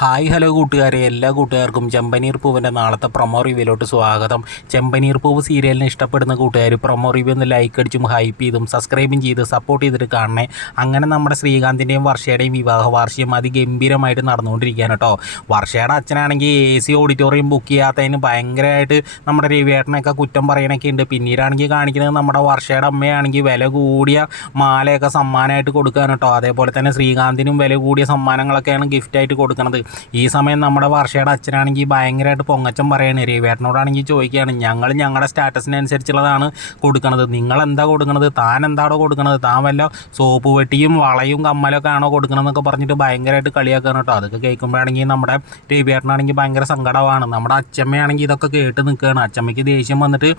Hi hello കൂട്ടുകാരെ, എല്ലാ കൂട്ടുകാർക്കും ചെമ്പനീർ പൂവിൻ്റെ നാളത്തെ പ്രൊമോ റിവ്യൂലോട്ട് സ്വാഗതം. ചെമ്പനീർ പൂവ് സീരിയലിനെ ഇഷ്ടപ്പെടുന്ന കൂട്ടുകാർ പ്രൊമോ റിവ്യൂ ഒന്ന് ലൈക്ക് അടിച്ചും ഹൈപ്പ് ചെയ്തും സബ്സ്ക്രൈബും ചെയ്ത് സപ്പോർട്ട് ചെയ്തിട്ട് കാണണേ. അങ്ങനെ നമ്മുടെ ശ്രീകാന്തിൻ്റെയും വർഷയുടെയും വിവാഹ വാർഷികം അതിഗംഭീരമായിട്ട് നടന്നുകൊണ്ടിരിക്കുകയാണ് കേട്ടോ. വർഷയുടെ അച്ഛനാണെങ്കിൽ AC ഓഡിറ്റോറിയം ബുക്ക് ചെയ്യാത്തതിന് ഭയങ്കരമായിട്ട് നമ്മുടെ രവിയേട്ടനൊക്കെ കുറ്റം പറയണൊക്കെ ഉണ്ട്. പിന്നീടാണെങ്കിൽ കാണിക്കുന്നത് നമ്മുടെ വർഷയുടെ അമ്മയാണെങ്കിൽ വില കൂടിയ മാലയൊക്കെ സമ്മാനമായിട്ട് കൊടുക്കുകയാണ് കേട്ടോ. അതേപോലെ തന്നെ ശ്രീകാന്തിനും വില കൂടിയ സമ്മാനങ്ങളൊക്കെയാണ് ഗിഫ്റ്റായിട്ട് കൊടുക്കുന്നത്. ഈ സമയം നമ്മുടെ വർഷയുടെ അച്ഛനാണെങ്കിൽ ഭയങ്കരമായിട്ട് പൊങ്ങച്ചം പറയാണ്. രവിയേട്ടനോടാണെങ്കിൽ ചോദിക്കുകയാണ്, ഞങ്ങളുടെ സ്റ്റാറ്റസിനനുസരിച്ചുള്ളതാണ് കൊടുക്കണത്, നിങ്ങളെന്താ കൊടുക്കണത്, താൻ എന്താണോ കൊടുക്കണത്, താൻ വല്ല സോപ്പ് വെട്ടിയും വളയും കമ്മലൊക്കെ ആണോ കൊടുക്കണമെന്നൊക്കെ പറഞ്ഞിട്ട് ഭയങ്കരമായിട്ട് കളിയാക്കാണ് കേട്ടോ. അതൊക്കെ കേൾക്കുമ്പോഴാണെങ്കിൽ നമ്മുടെ രവിയേട്ടനാണെങ്കിൽ ഭയങ്കര സങ്കടമാണ്. നമ്മുടെ അച്ഛമ്മയാണെങ്കിൽ ഇതൊക്കെ കേട്ട് നിൽക്കുകയാണ്. അച്ഛമ്മയ്ക്ക് ദേഷ്യം വന്നിട്ട്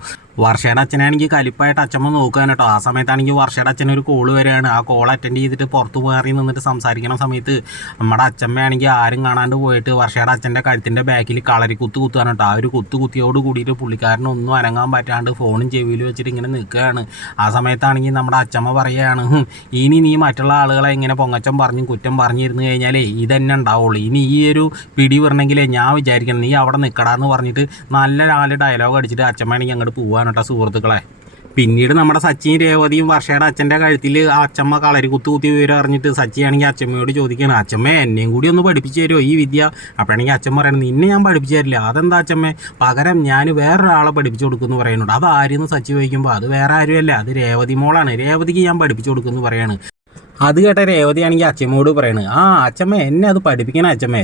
വർഷയുടെ അച്ഛനാണെങ്കിൽ കലിപ്പായിട്ട് അച്ഛമ്മ നോക്കുകയാണ് കേട്ടോ. ആ സമയത്താണെങ്കിൽ വർഷയുടെ അച്ഛനൊരു കോള് വരികയാണ്. ആ കോൾ അറ്റൻഡ് ചെയ്തിട്ട് പുറത്ത് മാറി നിന്നിട്ട് സംസാരിക്കുന്ന സമയത്ത് നമ്മുടെ അച്ഛമ്മയാണെങ്കിൽ ആരും കാണാണ്ട് പോയിട്ട് വർഷയുടെ അച്ഛൻ്റെ കഴുത്തിൻ്റെ ബാക്കിൽ കളരി കുത്തുകയാണ് കേട്ടോ. ആ ഒരു കുത്തിയോട് കൂടിയിട്ട് പുള്ളിക്കാരനൊന്നും അനങ്ങാൻ പറ്റാണ്ട് ഫോണും ചെവിയിൽ വെച്ചിട്ട് ഇങ്ങനെ നിൽക്കുകയാണ്. ആ സമയത്താണെങ്കിൽ നമ്മുടെ അച്ഛമ്മ പറയുകയാണ്, ഇനി നീ മറ്റുള്ള ആളുകളെ ഇങ്ങനെ പൊങ്ങച്ചം പറഞ്ഞും കുറ്റം പറഞ്ഞിരുന്നു കഴിഞ്ഞാലേ ഇതന്നെ ഉണ്ടാവുള്ളൂ. ഇനി ഈ ഒരു പിടി വരണമെങ്കിലേ ഞാൻ വിചാരിക്കണം നീ അവിടെ നിൽക്കടാന്ന് പറഞ്ഞിട്ട് നല്ല 4 ഡയലോഗ് അടിച്ചിട്ട് അച്ഛമ്മയാണെങ്കിൽ അങ്ങോട്ട് പോകാൻ കേട്ടോ സുഹൃത്തുക്കളെ. പിന്നീട് നമ്മുടെ സച്ചിൻ രേവതിയും വർഷയുടെ അച്ഛൻ്റെ കഴുത്തിൽ അച്ഛമ്മ കളരി കുത്തി വിവരം അറിഞ്ഞിട്ട് സച്ചിയാണെങ്കിൽ അച്ഛമ്മയോട് ചോദിക്കുകയാണ്, അച്ഛമ്മ എന്നെയും കൂടി ഒന്ന് പഠിപ്പിച്ചു തരുമോ ഈ വിദ്യ? അപ്പോഴാണെങ്കിൽ അച്ഛൻ പറയണം, നിന്നെ ഞാൻ പഠിപ്പിച്ചു തരില്ല. അതെന്താ അച്ഛമ്മേ? പകരം ഞാൻ വേറൊരാളെ പഠിപ്പിച്ചു കൊടുക്കുമെന്ന് പറയുന്നുണ്ട്. അത് ആരെന്ന് സച്ചി ചോദിക്കുമ്പോൾ അത് വേറെ ആരുമല്ല, അത് രേവതി മോളാണ്, രേവതിക്ക് ഞാൻ പഠിപ്പിച്ചു കൊടുക്കുമെന്ന് പറയാണ്. അത് കേട്ട രേവതിയാണെങ്കിൽ അച്ഛമ്മയോട് പറയണ്, അച്ഛമ്മ എന്നെ അത് പഠിപ്പിക്കണം അച്ഛമ്മ,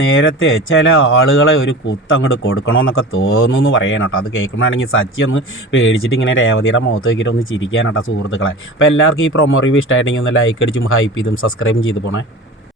നേരത്തെ ചില ആളുകളെ ഒരു കുത്തങ്ങോട്ട് കൊടുക്കണമെന്നൊക്കെ തോന്നുന്നു എന്ന് പറയണം കേട്ടോ. അത് കേൾക്കുമ്പോഴാണെങ്കിൽ സച്ചി ഒന്ന് പേടിച്ചിട്ട് ഇങ്ങനെ രേവതിയുടെ മുഖത്ത് നോക്കിയിട്ട് ഒന്ന് ചിരിക്കാനാട്ടോ സുഹൃത്തുക്കളെ. അപ്പോൾ എല്ലാവർക്കും ഈ പ്രൊമോ റിവ്യൂ ഇഷ്ടമായിട്ടെങ്കിൽ ഒന്ന് ലൈക്ക് അടിച്ചും ഹൈപ്പ് ചെയ്തും സബ്സ്ക്രൈബും ചെയ്ത് പോണേ.